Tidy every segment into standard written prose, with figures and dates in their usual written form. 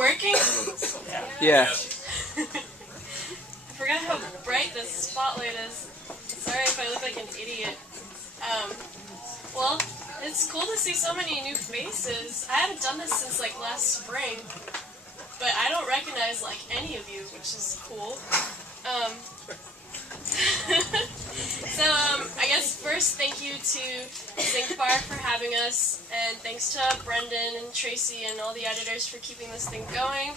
working? Yeah. I forgot how bright this spotlight is. Sorry if I look like an idiot. Well, it's cool to see so many new faces. I haven't done this since like last spring, but I don't recognize like any of you, which is cool. I guess first thank you to Zinc Bar for having us, and thanks to Brendan and Tracy and all the editors for keeping this thing going.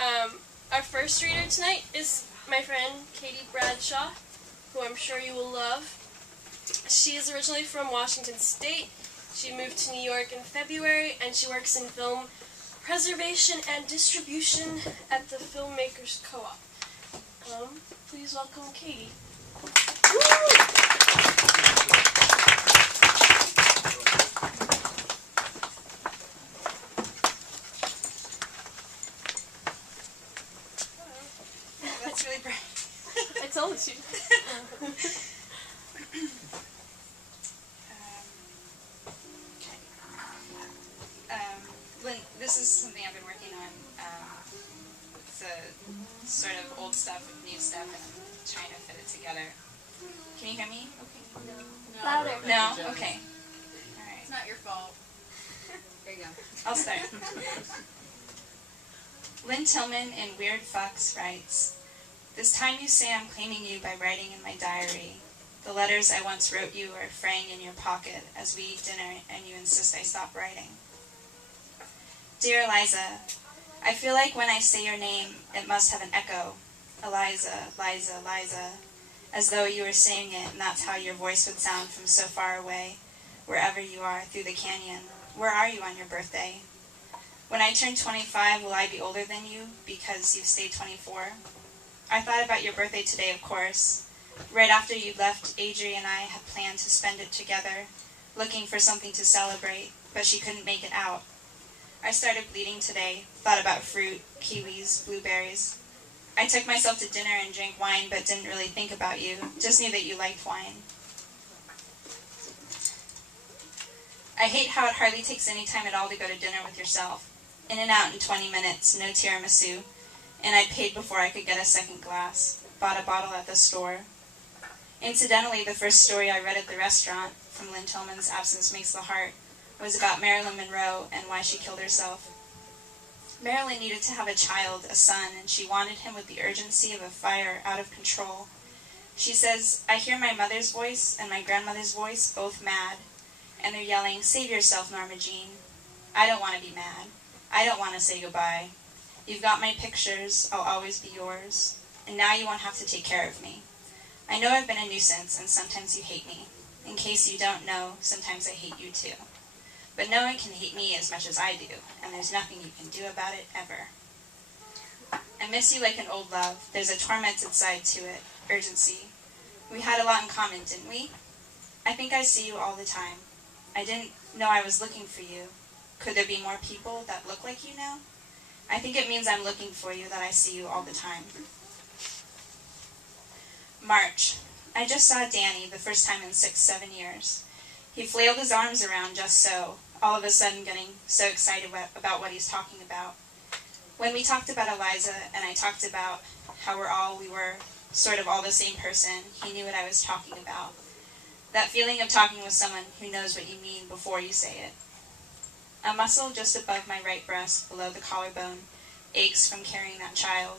Our first reader tonight is my friend Katie Bradshaw, who I'm sure you will love. She is originally from Washington State. She moved to New York in February, and she works in film preservation and distribution at the Filmmakers Co-op. Please welcome Katie. That's really bright. I told you. Lynn, this is something I've been working on. It's a sort of old stuff with new stuff, and I'm trying to fit it together. Can you hear me? Okay. No. Louder. No? Okay. All right. It's not your fault. There you go. I'll start. Lynn Tillman in Weird Fucks writes, "This time you say I'm claiming you by writing in my diary. The letters I once wrote you are fraying in your pocket as we eat dinner and you insist I stop writing. Dear Eliza, I feel like when I say your name, it must have an echo. Eliza, Liza, Liza, as though you were saying it and that's how your voice would sound from so far away, wherever you are through the canyon. Where are you on your birthday? When I turn 25, will I be older than you because you've stayed 24? I thought about your birthday today, of course. Right after you left, Adri and I had planned to spend it together, looking for something to celebrate, but she couldn't make it out. I started bleeding today, thought about fruit, kiwis, blueberries. I took myself to dinner and drank wine, but didn't really think about you, just knew that you liked wine. I hate how it hardly takes any time at all to go to dinner with yourself. In and out in 20 minutes, no tiramisu, and I paid before I could get a second glass, bought a bottle at the store. Incidentally, the first story I read at the restaurant, from Lynn Tillman's Absence Makes the Heart, was about Marilyn Monroe and why she killed herself. Marilyn needed to have a child, a son, and she wanted him with the urgency of a fire out of control. She says, I hear my mother's voice and my grandmother's voice both mad, and they're yelling, save yourself, Norma Jean. I don't want to be mad. I don't want to say goodbye. You've got my pictures, I'll always be yours, and now you won't have to take care of me. I know I've been a nuisance, and sometimes you hate me. In case you don't know, sometimes I hate you too. But no one can hate me as much as I do, and there's nothing you can do about it, ever. I miss you like an old love. There's a tormented side to it, urgency. We had a lot in common, didn't we? I think I see you all the time. I didn't know I was looking for you. Could there be more people that look like you now? I think it means I'm looking for you, that I see you all the time. March. I just saw Danny the first time in 6-7 years. He flailed his arms around just so, all of a sudden getting so excited about what he's talking about. When we talked about Eliza, and I talked about how we were sort of all the same person, he knew what I was talking about. That feeling of talking with someone who knows what you mean before you say it. A muscle just above my right breast, below the collarbone, aches from carrying that child.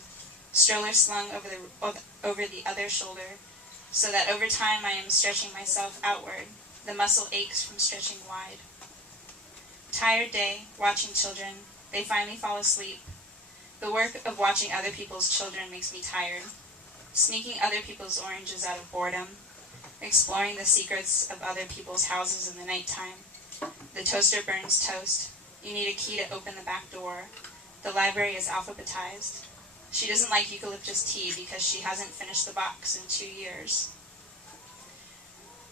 Stroller slung over the other shoulder, so that over time I am stretching myself outward. The muscle aches from stretching wide. Tired day, watching children. They finally fall asleep. The work of watching other people's children makes me tired. Sneaking other people's oranges out of boredom. Exploring the secrets of other people's houses in the nighttime. The toaster burns toast. You need a key to open the back door. The library is alphabetized. She doesn't like eucalyptus tea because she hasn't finished the box in 2 years.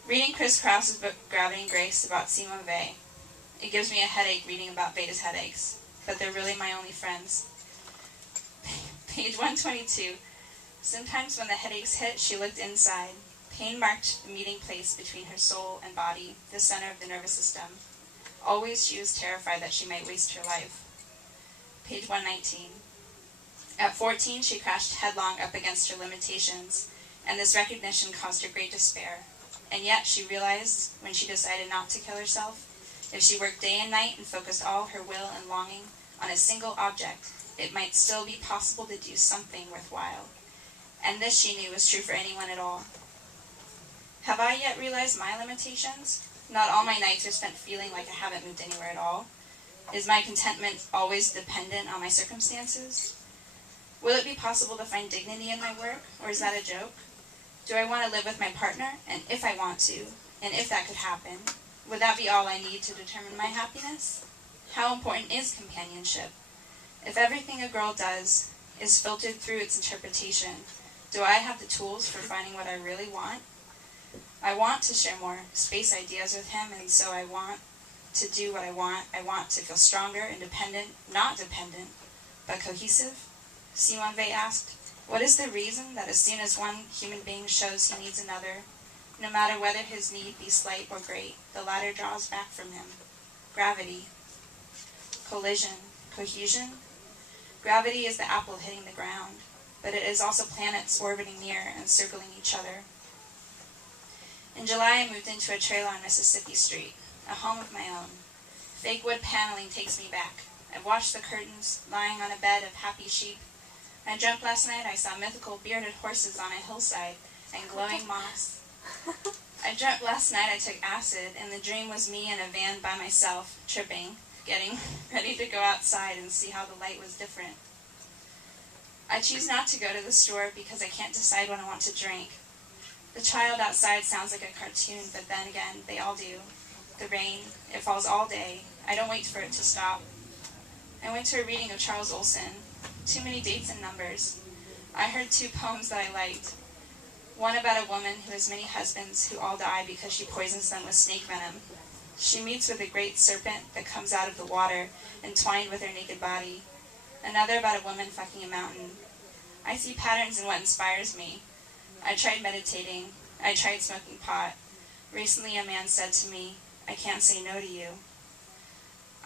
Reading Chris Krause's book Gravity and Grace about Simone Weil. It gives me a headache reading about Veda's headaches, but they're really my only friends. Page 122. Sometimes when the headaches hit, she looked inside. Pain marked the meeting place between her soul and body, the center of the nervous system. Always she was terrified that she might waste her life. page 119. At 14, she crashed headlong up against her limitations, and this recognition caused her great despair. And yet she realized, when she decided not to kill herself, if she worked day and night and focused all her will and longing on a single object, it might still be possible to do something worthwhile. And this, she knew, was true for anyone at all. Have I yet realized my limitations? Not all my nights are spent feeling like I haven't moved anywhere at all. Is my contentment always dependent on my circumstances? Will it be possible to find dignity in my work, or is that a joke? Do I want to live with my partner? And if I want to, and if that could happen, would that be all I need to determine my happiness? How important is companionship? If everything a girl does is filtered through its interpretation, do I have the tools for finding what I really want? I want to share more space ideas with him, and so I want to do what I want. I want to feel stronger, independent, not dependent, but cohesive. Simone Weil asked, what is the reason that as soon as one human being shows he needs another, no matter whether his need be slight or great, the latter draws back from him? Gravity. Collision. Cohesion. Gravity is the apple hitting the ground, but it is also planets orbiting near and circling each other. In July, I moved into a trailer on Mississippi Street, a home of my own. Fake wood paneling takes me back. I've washed the curtains, lying on a bed of happy sheep. I dreamt last night I saw mythical bearded horses on a hillside and glowing moss. I dreamt last night I took acid, and the dream was me in a van by myself, tripping, getting ready to go outside and see how the light was different. I choose not to go to the store because I can't decide what I want to drink. The child outside sounds like a cartoon, but then again, they all do. The rain, it falls all day. I don't wait for it to stop. I went to a reading of Charles Olson. Too many dates and numbers. I heard 2 poems that I liked. One about a woman who has many husbands who all die because she poisons them with snake venom. She meets with a great serpent that comes out of the water, entwined with her naked body. Another about a woman fucking a mountain. I see patterns in what inspires me. I tried meditating. I tried smoking pot. Recently a man said to me, I can't say no to you.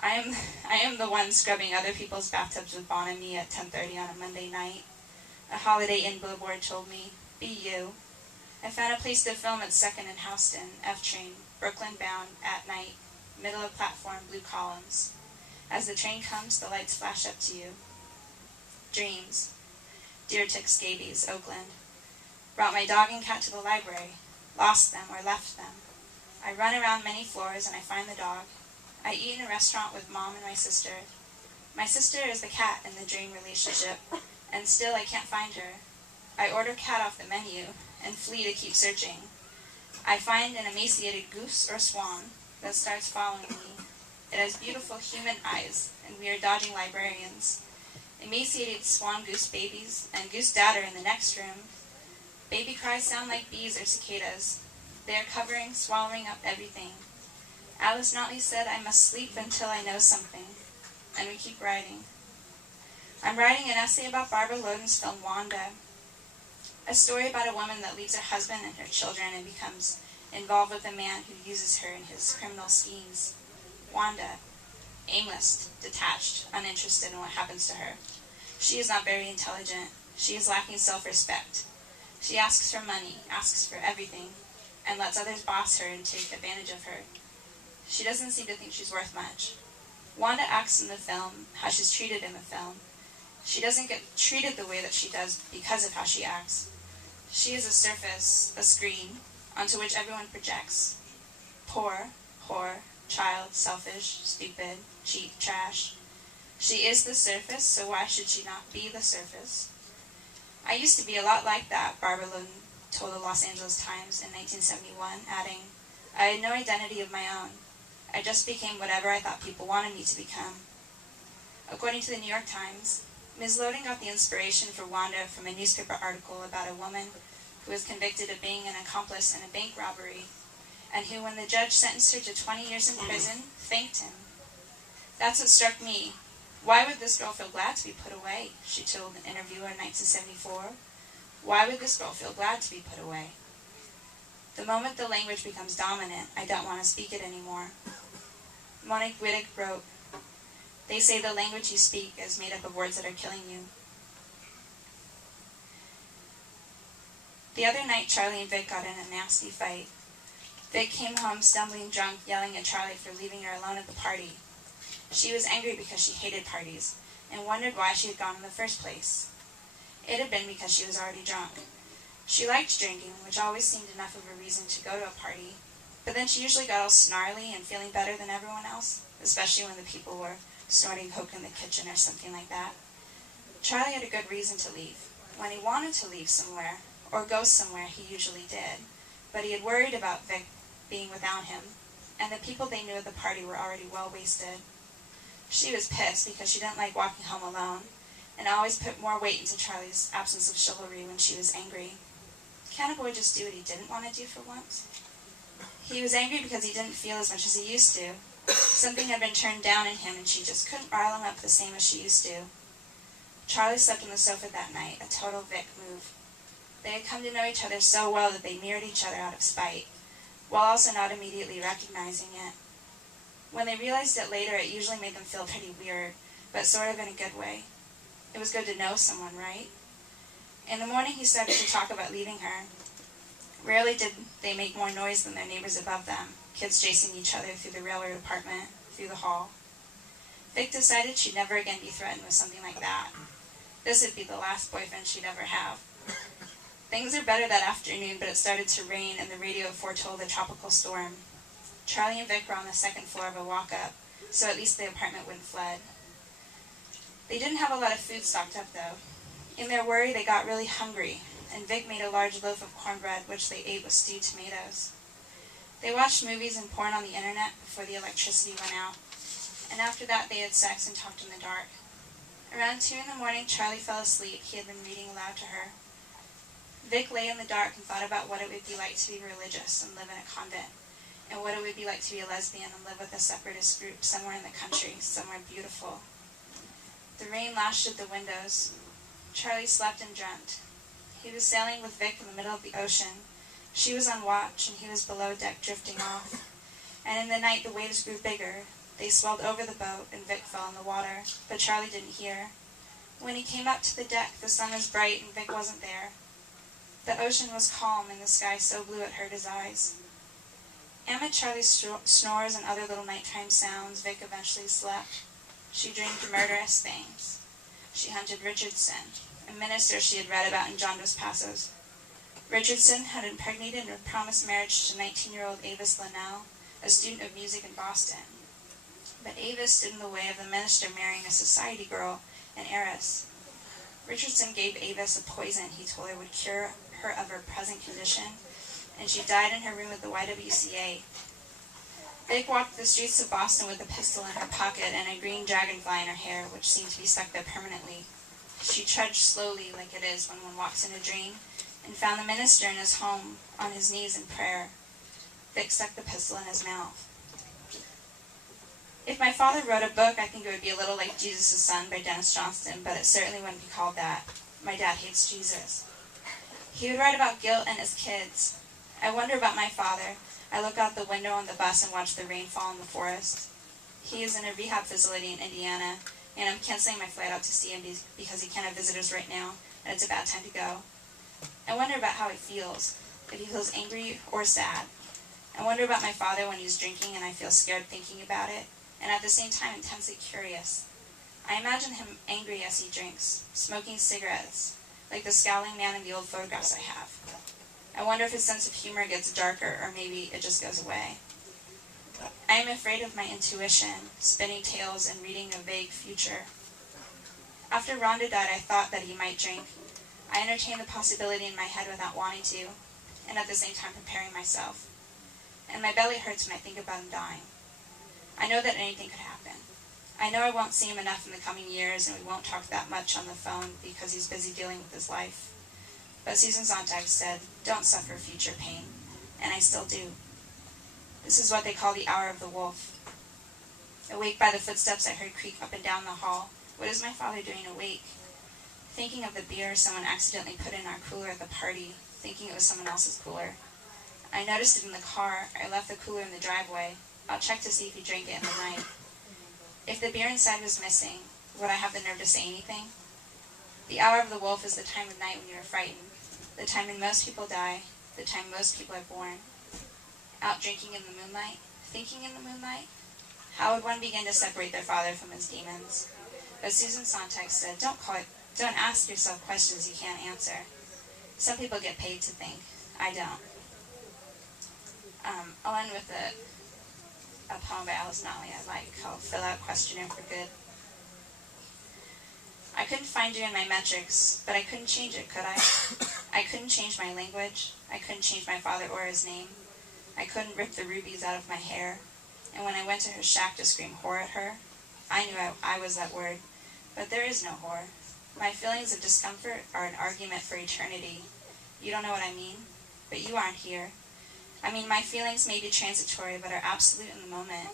I am the one scrubbing other people's bathtubs with Bon and me at 10:30 on a Monday night. A Holiday Inn billboard told me, be you. I found a place to film at 2nd and Houston, F train, Brooklyn bound, at night, middle of platform, blue columns. As the train comes, the lights flash up to you. Dreams. Deer took scabies, Oakland. Brought my dog and cat to the library. Lost them or left them. I run around many floors and I find the dog. I eat in a restaurant with Mom and my sister. My sister is the cat in the dream relationship, and still I can't find her. I order cat off the menu and flee to keep searching. I find an emaciated goose or swan that starts following me. It has beautiful human eyes, and we are dodging librarians. Emaciated swan goose babies and goose daughter in the next room. Baby cries sound like bees or cicadas. They are covering, swallowing up everything. Alice Notley said I must sleep until I know something, and we keep writing. I'm writing an essay about Barbara Loden's film Wanda, a story about a woman that leaves her husband and her children and becomes involved with a man who uses her in his criminal schemes. Wanda, aimless, detached, uninterested in what happens to her. She is not very intelligent. She is lacking self-respect. She asks for money, asks for everything, and lets others boss her and take advantage of her. She doesn't seem to think she's worth much. Wanda acts in the film how she's treated in the film. She doesn't get treated the way that she does because of how she acts. She is a surface, a screen, onto which everyone projects. Poor, whore, child, selfish, stupid, cheap, trash. She is the surface, so why should she not be the surface? I used to be a lot like that, Barbara Loden told the Los Angeles Times in 1971, adding, I had no identity of my own. I just became whatever I thought people wanted me to become. According to the New York Times, Ms. Loden got the inspiration for Wanda from a newspaper article about a woman who was convicted of being an accomplice in a bank robbery, and who, when the judge sentenced her to 20 years in prison, thanked him. That's what struck me. Why would this girl feel glad to be put away? She told an interviewer in 1974. Why would this girl feel glad to be put away? The moment the language becomes dominant, I don't want to speak it anymore. Monique Wittig wrote, They say the language you speak is made up of words that are killing you. The other night, Charlie and Vic got in a nasty fight. Vic came home stumbling drunk, yelling at Charlie for leaving her alone at the party. She was angry because she hated parties, and wondered why she had gone in the first place. It had been because she was already drunk. She liked drinking, which always seemed enough of a reason to go to a party, but then she usually got all snarly and feeling better than everyone else, especially when the people were snorting coke in the kitchen or something like that. Charlie had a good reason to leave. When he wanted to leave somewhere, or go somewhere, he usually did, but he had worried about Vic being without him, and the people they knew at the party were already well wasted. She was pissed because she didn't like walking home alone, and always put more weight into Charlie's absence of chivalry when she was angry. Can't a boy just do what he didn't want to do for once? He was angry because he didn't feel as much as he used to. Something had been turned down in him, and she just couldn't rile him up the same as she used to. Charlie slept on the sofa that night, a total Vic move. They had come to know each other so well that they mirrored each other out of spite, while also not immediately recognizing it. When they realized it later, it usually made them feel pretty weird, but sort of in a good way. It was good to know someone, right? In the morning, he started to talk about leaving her. Rarely did they make more noise than their neighbors above them, kids chasing each other through the railroad apartment, through the hall. Vic decided she'd never again be threatened with something like that. This would be the last boyfriend she'd ever have. Things were better that afternoon, but it started to rain, and the radio foretold a tropical storm. Charlie and Vic were on the second floor of a walk-up, so at least the apartment wouldn't flood. They didn't have a lot of food stocked up, though. In their worry, they got really hungry, and Vic made a large loaf of cornbread, which they ate with stewed tomatoes. They watched movies and porn on the internet before the electricity went out, and after that they had sex and talked in the dark. Around 2 in the morning, Charlie fell asleep. He had been reading aloud to her. Vic lay in the dark and thought about what it would be like to be religious and live in a convent, and what it would be like to be a lesbian and live with a separatist group somewhere in the country, somewhere beautiful. The rain lashed at the windows. Charlie slept and dreamt. He was sailing with Vic in the middle of the ocean. She was on watch, and he was below deck drifting off. And in the night the waves grew bigger. They swelled over the boat, and Vic fell in the water, but Charlie didn't hear. When he came up to the deck, the sun was bright, and Vic wasn't there. The ocean was calm, and the sky so blue it hurt his eyes. Amid Charlie's snores and other little nighttime sounds, Vic eventually slept. She dreamed murderous things. She hunted Richardson, a minister she had read about in John Dos Passos. Richardson had impregnated and promised marriage to 19-year-old Avis Linnell, a student of music in Boston. But Avis stood in the way of the minister marrying a society girl, an heiress. Richardson gave Avis a poison he told her would cure her of her present condition, and she died in her room at the YWCA. Vic walked the streets of Boston with a pistol in her pocket and a green dragonfly in her hair, which seemed to be stuck there permanently. She trudged slowly, like it is when one walks in a dream, and found the minister in his home, on his knees in prayer. Vic stuck the pistol in his mouth. If my father wrote a book, I think it would be a little like Jesus' Son by Dennis Johnston, but it certainly wouldn't be called that. My dad hates Jesus. He would write about guilt and his kids. I wonder about my father. I look out the window on the bus and watch the rain fall in the forest. He is in a rehab facility in Indiana, and I'm canceling my flight out to see him because he can't have visitors right now, and it's a bad time to go. I wonder about how he feels, if he feels angry or sad. I wonder about my father when he's drinking and I feel scared thinking about it, and at the same time intensely curious. I imagine him angry as he drinks, smoking cigarettes, like the scowling man in the old photographs I have. I wonder if his sense of humor gets darker, or maybe it just goes away. I am afraid of my intuition, spinning tales and reading a vague future. After Rhonda died, I thought that he might drink. I entertained the possibility in my head without wanting to, and at the same time preparing myself. And my belly hurts when I think about him dying. I know that anything could happen. I know I won't see him enough in the coming years, and we won't talk that much on the phone because he's busy dealing with his life. But Susan Sontag said, "Don't suffer future pain," and I still do. This is what they call the hour of the wolf. Awake by the footsteps I heard creak up and down the hall. What is my father doing awake? Thinking of the beer someone accidentally put in our cooler at the party, thinking it was someone else's cooler. I noticed it in the car. I left the cooler in the driveway. I'll check to see if he drank it in the night. If the beer inside was missing, would I have the nerve to say anything? The hour of the wolf is the time of night when you are frightened, the time when most people die, the time most people are born. Out drinking in the moonlight, thinking in the moonlight? How would one begin to separate their father from his demons? But Susan Sontag said, don't ask yourself questions you can't answer. Some people get paid to think. I don't. I'll end with a poem by Alice Nally I like called Fill Out Questionnaire for Good. I couldn't find you in my metrics, but I couldn't change it, could I? I couldn't change my language. I couldn't change my father or his name. I couldn't rip the rubies out of my hair. And when I went to her shack to scream whore at her, I knew I was that word. But there is no whore. My feelings of discomfort are an argument for eternity. You don't know what I mean, but you aren't here. I mean, my feelings may be transitory, but are absolute in the moment.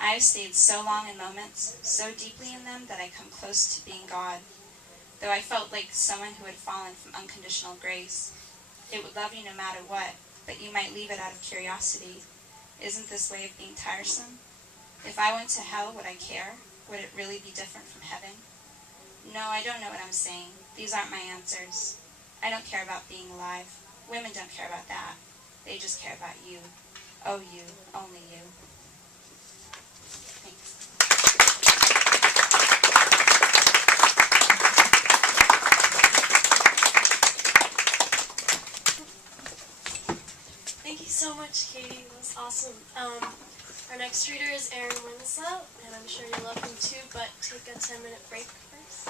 I have stayed so long in moments, so deeply in them, that I come close to being God. Though I felt like someone who had fallen from unconditional grace. It would love you no matter what, but you might leave it out of curiosity. Isn't this way of being tiresome? If I went to hell, would I care? Would it really be different from heaven? No, I don't know what I'm saying. These aren't my answers. I don't care about being alive. Women don't care about that. They just care about you. Oh, you. Only you. Thanks. Thank you so much, Katie. That was awesome. Our next reader is Aaron Winslow, and I'm sure you love him too, but take a 10-minute break first.